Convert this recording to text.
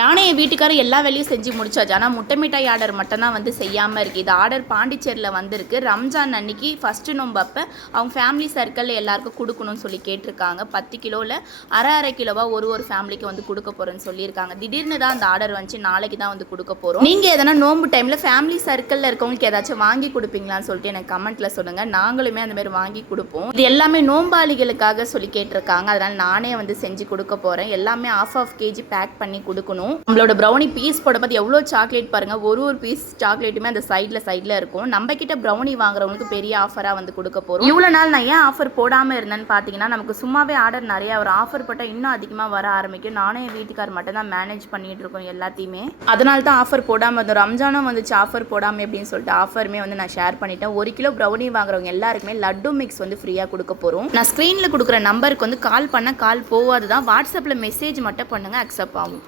நானே என் வீட்டுக்காரர் எல்லா வேலையும் செஞ்சு முடிச்சாச்சு. ஆனால் முட்டை மிட்டாய் ஆர்டர் மட்டும் தான் வந்து செய்யாமல் இருக்குது. இது ஆர்டர் பாண்டிச்சேரியில் வந்திருக்கு. ரம்ஜான் அன்னைக்கு ஃபஸ்ட்டு நோன்பு அப்போ அவங்க ஃபேமிலி சர்க்கிளில் எல்லாருக்கும் கொடுக்கணும்னு சொல்லி கேட்டிருக்காங்க. 10 கிலோவில் அரை கிலோவாக ஒரு ஃபேமிலிக்கு வந்து கொடுக்க போகிறேன்னு சொல்லியிருக்காங்க. திடீர்னு தான் அந்த ஆர்டர் வந்துச்சு. நாளைக்கு தான் வந்து கொடுக்க போகிறோம். நீங்கள் எதனா நோன்பு டைமில் ஃபேமிலி சர்க்கிளில் இருக்கவங்களுக்கு ஏதாச்சும் வாங்கி கொடுப்பீங்களான்னு சொல்லிட்டு எனக்கு கமெண்ட்டில் சொல்லுங்கள். நாங்களுமே அந்த மாதிரி வாங்கி கொடுப்போம். இது எல்லாமே நோம்பாளிகளுக்காக சொல்லி கேட்டிருக்காங்க. அதனால் நானே வந்து செஞ்சு கொடுக்க போகிறேன். எல்லாமே ஆஃப் கேஜி பேக் பண்ணி கொடுக்கணும். நம்மளோட ப்ரௌனி பீஸ் போட பார்த்து எவ்வளோ சாக்லேட் பாருங்கள். ஒரு பீஸ் சாக்லேட்டுமே அந்த சைடில் இருக்கும். நம்ம கிட்ட ப்ரௌனி வாங்குறவங்களுக்கு பெரிய ஆஃபராக வந்து கொடுக்க போகிறோம். இவ்வளோ நாள் நான் ஏன் ஆஃபர் போடாமல் இருந்தேன்னு பார்த்தீங்கன்னா, நமக்கு சும்மாவே ஆர்டர் நிறையா ஒரு ஆஃபர் போட்டால் இன்னும் அதிகமாக வர ஆரம்பிக்கும். நானும் என் வீட்டுக்கார் மட்டும் தான் மேனேஜ் பண்ணிகிட்டு இருக்கோம் எல்லாத்தையுமே. அதனால தான் ஆஃபர் போடாமல் இருந்தோம். ரம்ஜானும் வந்துச்சு ஆஃபர் போடாமல் அப்படின்னு சொல்லிட்டு ஆஃபருமே வந்து நான் ஷேர் பண்ணிட்டேன். 1 கிலோ ப்ரௌனி வாங்குறவங்க எல்லாருக்குமே லட்டு மிக்ஸ் வந்து ஃப்ரீயாக கொடுக்க போகிறோம். நான் ஸ்க்ரீனில் கொடுக்குற நம்பருக்கு வந்து கால் போகாது தான். வாட்ஸ்அப்பில் மெசேஜ் மட்டும் பண்ணுங்கள், அக்செப்ட் ஆகும்.